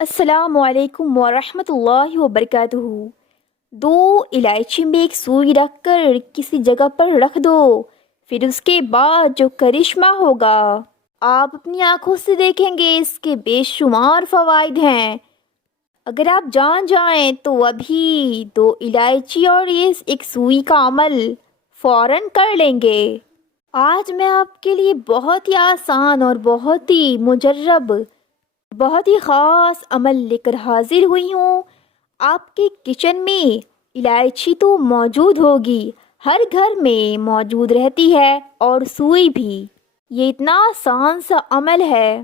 السلام علیکم ورحمۃ اللہ وبرکاتہ۔ دو الائچی میں ایک سوئی رکھ کر کسی جگہ پر رکھ دو، پھر اس کے بعد جو کرشمہ ہوگا آپ اپنی آنکھوں سے دیکھیں گے۔ اس کے بے شمار فوائد ہیں۔ اگر آپ جان جائیں تو ابھی دو الائچی اور یہ ایک سوئی کا عمل فوراً کر لیں گے۔ آج میں آپ کے لیے بہت ہی آسان اور بہت ہی مجرب، بہت ہی خاص عمل لے کر حاضر ہوئی ہوں۔ آپ کے کچن میں الائچی تو موجود ہوگی، ہر گھر میں موجود رہتی ہے، اور سوئی بھی۔ یہ اتنا آسان سا عمل ہے،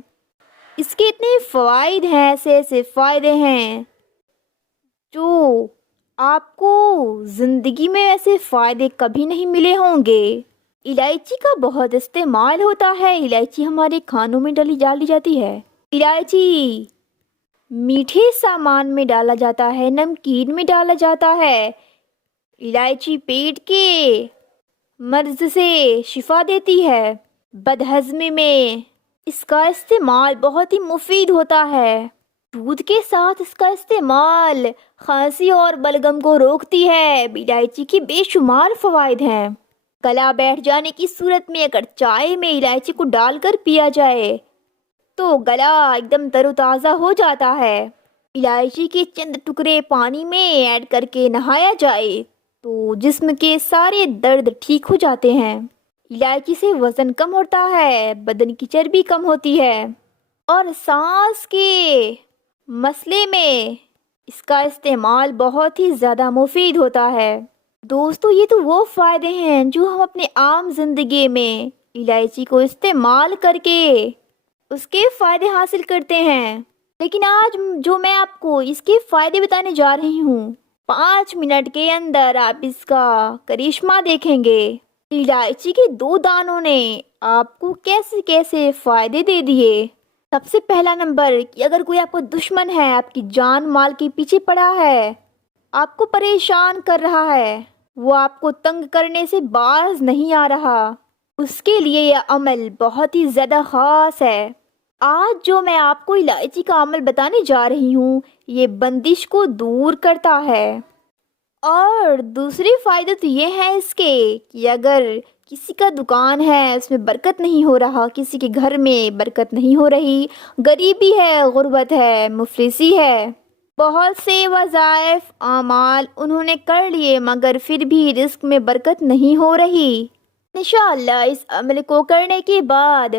اس کے اتنے فوائد ہیں، ایسے ایسے فائدے ہیں جو آپ کو زندگی میں ایسے فائدے کبھی نہیں ملے ہوں گے۔ الائچی کا بہت استعمال ہوتا ہے، الائچی ہمارے کھانوں میں ڈالی جاتی ہے۔ الائچی میٹھے سامان میں ڈالا جاتا ہے، نمکین میں ڈالا جاتا ہے۔ الائچی پیٹ کے مرض سے شفا دیتی ہے۔ بدہضمی میں اس کا استعمال بہت ہی مفید ہوتا ہے۔ دودھ کے ساتھ اس کا استعمال کھانسی اور بلغم کو روکتی ہے۔ الائچی کے بے شمار فوائد ہیں۔ گلا بیٹھ جانے کی صورت میں اگر چائے میں الائچی کو ڈال کر پیا جائے تو گلا ایک دم تر و تازہ ہو جاتا ہے۔ الائچی کے چند ٹکڑے پانی میں ایڈ کر کے نہایا جائے تو جسم کے سارے درد ٹھیک ہو جاتے ہیں۔ الائچی سے وزن کم ہوتا ہے، بدن کی چربی کم ہوتی ہے، اور سانس کے مسئلے میں اس کا استعمال بہت ہی زیادہ مفید ہوتا ہے۔ دوستو، یہ تو وہ فائدے ہیں جو ہم اپنے عام زندگی میں الائچی کو استعمال کر کے اس کے فائدے حاصل کرتے ہیں، لیکن آج جو میں آپ کو اس کے فائدے بتانے جا رہی ہوں، 5 منٹ کے اندر آپ اس کا کرشمہ دیکھیں گے۔ الائچی کے 2 دانوں نے آپ کو کیسے کیسے فائدے دے دیے۔ سب سے پہلا نمبر کہ اگر کوئی آپ کو دشمن ہے، آپ کی جان مال کے پیچھے پڑا ہے، آپ کو پریشان کر رہا ہے، وہ آپ کو تنگ کرنے سے باز نہیں آ رہا، اس کے لیے یہ عمل بہت ہی زیادہ خاص ہے۔ آج جو میں آپ کو الائچی کا عمل بتانے جا رہی ہوں، یہ بندش کو دور کرتا ہے۔ اور دوسری فائدہ تو یہ ہے اس کے کہ اگر کسی کا دکان ہے، اس میں برکت نہیں ہو رہا، کسی کے گھر میں برکت نہیں ہو رہی، غریبی ہے، غربت ہے، مفلسی ہے، بہت سے وظائف اعمال انہوں نے کر لیے مگر پھر بھی رزق میں برکت نہیں ہو رہی، انشاءاللہ اس عمل کو کرنے کے بعد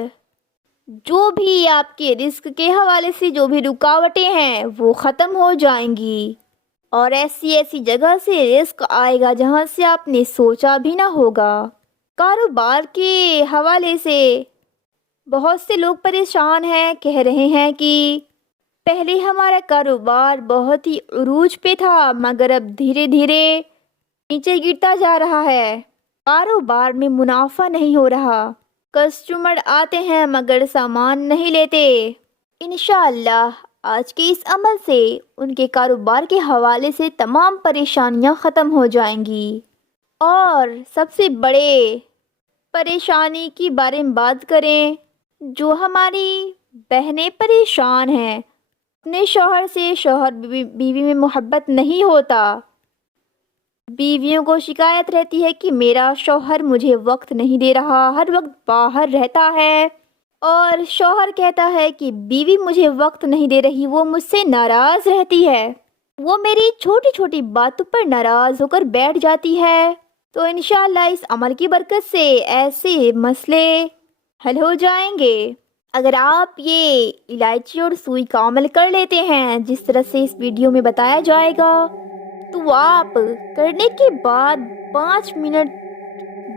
جو بھی آپ کے رزق کے حوالے سے جو بھی رکاوٹیں ہیں وہ ختم ہو جائیں گی، اور ایسی ایسی جگہ سے رزق آئے گا جہاں سے آپ نے سوچا بھی نہ ہوگا۔ کاروبار کے حوالے سے بہت سے لوگ پریشان ہیں، کہہ رہے ہیں کہ پہلے ہمارا کاروبار بہت ہی عروج پہ تھا مگر اب دھیرے دھیرے نیچے گرتا جا رہا ہے، کاروبار میں منافع نہیں ہو رہا، کسٹمر آتے ہیں مگر سامان نہیں لیتے۔ انشاءاللہ آج کے اس عمل سے ان کے کاروبار کے حوالے سے تمام پریشانیاں ختم ہو جائیں گی۔ اور سب سے بڑے پریشانی کے بارے میں بات کریں، جو ہماری بہنیں پریشان ہیں، اپنے شوہر سے، شوہر بیوی میں محبت نہیں ہوتا، بیویوں کو شکایت رہتی ہے کہ میرا شوہر مجھے وقت نہیں دے رہا، ہر وقت باہر رہتا ہے، اور شوہر کہتا ہے کہ بیوی مجھے وقت نہیں دے رہی، وہ مجھ سے ناراض رہتی ہے، وہ میری چھوٹی چھوٹی باتوں پر ناراض ہو کر بیٹھ جاتی ہے۔ تو انشاءاللہ اس عمل کی برکت سے ایسے مسئلے حل ہو جائیں گے۔ اگر آپ یہ الائچی اور سوئی کا عمل کر لیتے ہیں جس طرح سے اس ویڈیو میں بتایا جائے گا، تو آپ کرنے کے بعد 5 منٹ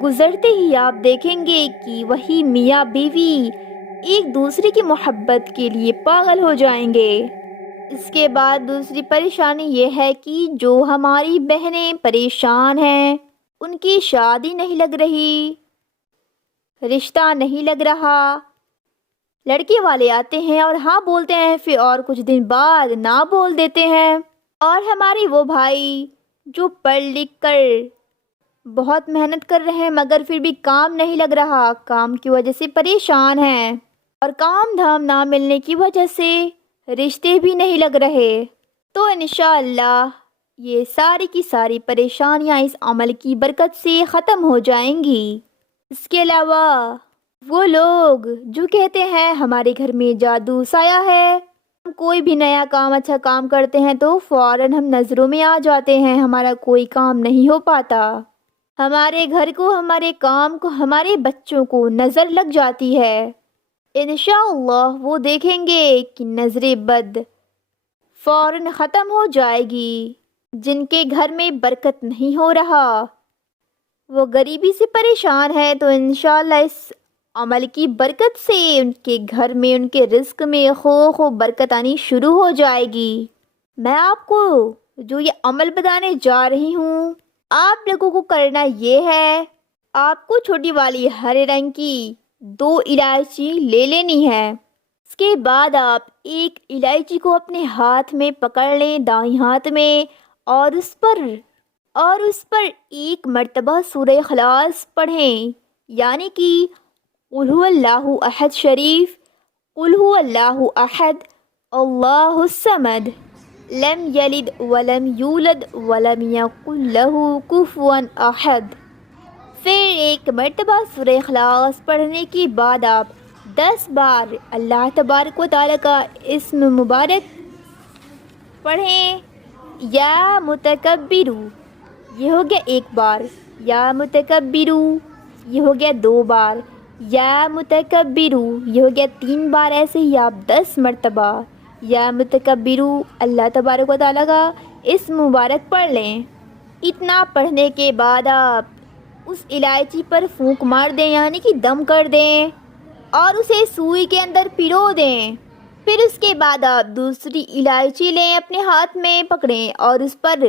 گزرتے ہی آپ دیکھیں گے کہ وہی میاں بیوی ایک دوسرے کی محبت کے لیے پاگل ہو جائیں گے۔ اس کے بعد دوسری پریشانی یہ ہے کہ جو ہماری بہنیں پریشان ہیں، ان کی شادی نہیں لگ رہی، رشتہ نہیں لگ رہا، لڑکے والے آتے ہیں اور ہاں بولتے ہیں، پھر اور کچھ دن بعد نہ بول دیتے ہیں، اور ہماری وہ بھائی جو پڑھ لکھ کر بہت محنت کر رہے ہیں مگر پھر بھی کام نہیں لگ رہا، کام کی وجہ سے پریشان ہیں، اور کام دھام نہ ملنے کی وجہ سے رشتے بھی نہیں لگ رہے۔ تو انشاءاللہ یہ ساری کی ساری پریشانیاں اس عمل کی برکت سے ختم ہو جائیں گی۔ اس کے علاوہ وہ لوگ جو کہتے ہیں ہمارے گھر میں جادو سایہ ہے، ہم کوئی بھی نیا کام اچھا کام کرتے ہیں تو فوراً ہم نظروں میں آ جاتے ہیں، ہمارا کوئی کام نہیں ہو پاتا، ہمارے گھر کو، ہمارے کام کو، ہمارے بچوں کو نظر لگ جاتی ہے۔ انشاءاللہ وہ دیکھیں گے کہ نظر بد فوراً ختم ہو جائے گی۔ جن کے گھر میں برکت نہیں ہو رہا، وہ غریبی سے پریشان ہے، تو انشاءاللہ اس عمل کی برکت سے ان کے گھر میں، ان کے رزق میں خوب برکت آنی شروع ہو جائے گی۔ میں آپ کو جو یہ عمل بتانے جا رہی ہوں، آپ لوگوں کو کرنا یہ ہے، آپ کو چھوٹی والی ہرے رنگ کی 2 الائچی لے لینی ہے۔ اس کے بعد آپ ایک الائچی کو اپنے ہاتھ میں پکڑ لیں، دائیں ہاتھ میں، اور اس پر ایک مرتبہ سورہ اخلاص پڑھیں، یعنی کہ قل هو اللہ احد شریف، قل هو اللہ احد اللہ الصمد لم یلد ولم یولد ولم یکن له کفوا احد۔ پھر ایک مرتبہ سورہ اخلاص پڑھنے کے بعد آپ 10 بار اللہ تبارک و تعالیٰ کا اسم مبارک پڑھیں، یا متکبرو، یہ ہو گیا 1 بار، یا متکبرو یہ ہو گیا 2 بار، یا متکبرو یہ ہو گیا 3 بار، ایسے ہی آپ 10 مرتبہ یا متکبرو اللہ تبارک و تعالیٰ کا اسم مبارک پڑھ لیں۔ اتنا پڑھنے کے بعد آپ اس الائچی پر پھونک مار دیں، یعنی کہ دم کر دیں، اور اسے سوئی کے اندر پرو دیں۔ پھر اس کے بعد آپ دوسری الائچی لیں، اپنے ہاتھ میں پکڑیں، اور اس پر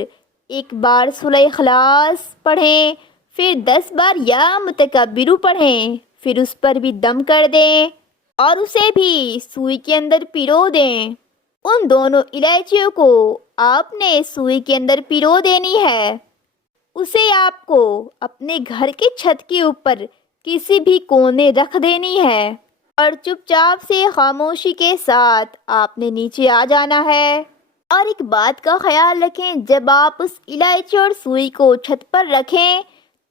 1 بار سورہ اخلاص پڑھیں، پھر 10 بار یا متکبرو پڑھیں، پھر اس پر بھی دم کر دیں اور اسے بھی سوئی کے اندر پرو دیں۔ ان دونوں الائچیوں کو آپ نے سوئی کے اندر پرو دینی ہے، اسے آپ کو اپنے گھر کے چھت کے اوپر کسی بھی کونے رکھ دینی ہے، اور چپ چاپ سے خاموشی کے ساتھ آپ نے نیچے آ جانا ہے۔ اور ایک بات کا خیال رکھیں، جب آپ اس الائچی اور سوئی کو چھت پر رکھیں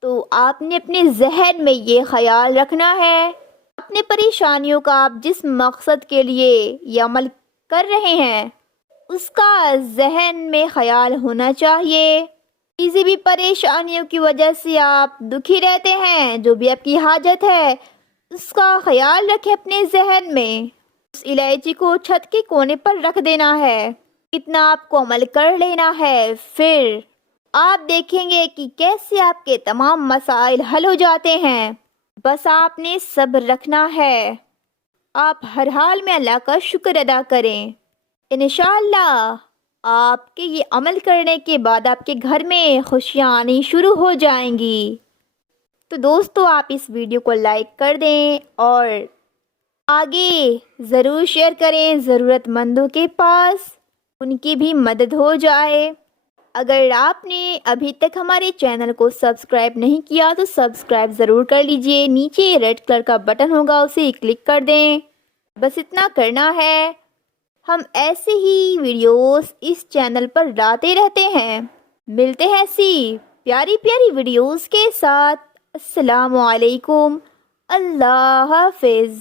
تو آپ نے اپنے ذہن میں یہ خیال رکھنا ہے، اپنے پریشانیوں کا، آپ جس مقصد کے لیے یہ عمل کر رہے ہیں اس کا ذہن میں خیال ہونا چاہیے۔ کسی بھی پریشانیوں کی وجہ سے آپ دکھی رہتے ہیں، جو بھی آپ کی حاجت ہے اس کا خیال رکھیں اپنے ذہن میں، اس الائچی کو چھت کے کونے پر رکھ دینا ہے، اتنا آپ کو عمل کر لینا ہے۔ پھر آپ دیکھیں گے کہ کیسے آپ کے تمام مسائل حل ہو جاتے ہیں۔ بس آپ نے صبر رکھنا ہے، آپ ہر حال میں اللہ کا شکر ادا کریں۔ انشاءاللہ آپ کے یہ عمل کرنے کے بعد آپ کے گھر میں خوشیاں آنی شروع ہو جائیں گی۔ تو دوستو آپ اس ویڈیو کو لائک کر دیں اور آگے ضرور شیئر کریں، ضرورت مندوں کے پاس ان کی بھی مدد ہو جائے۔ اگر آپ نے ابھی تک ہمارے چینل کو سبسکرائب نہیں کیا تو سبسکرائب ضرور کر لیجئے، نیچے ریڈ کلر کا بٹن ہوگا اسے کلک کر دیں، بس اتنا کرنا ہے۔ ہم ایسے ہی ویڈیوز اس چینل پر لاتے رہتے ہیں، ملتے ہیں ایسی پیاری پیاری ویڈیوز کے ساتھ۔ السلام علیکم، اللہ حافظ۔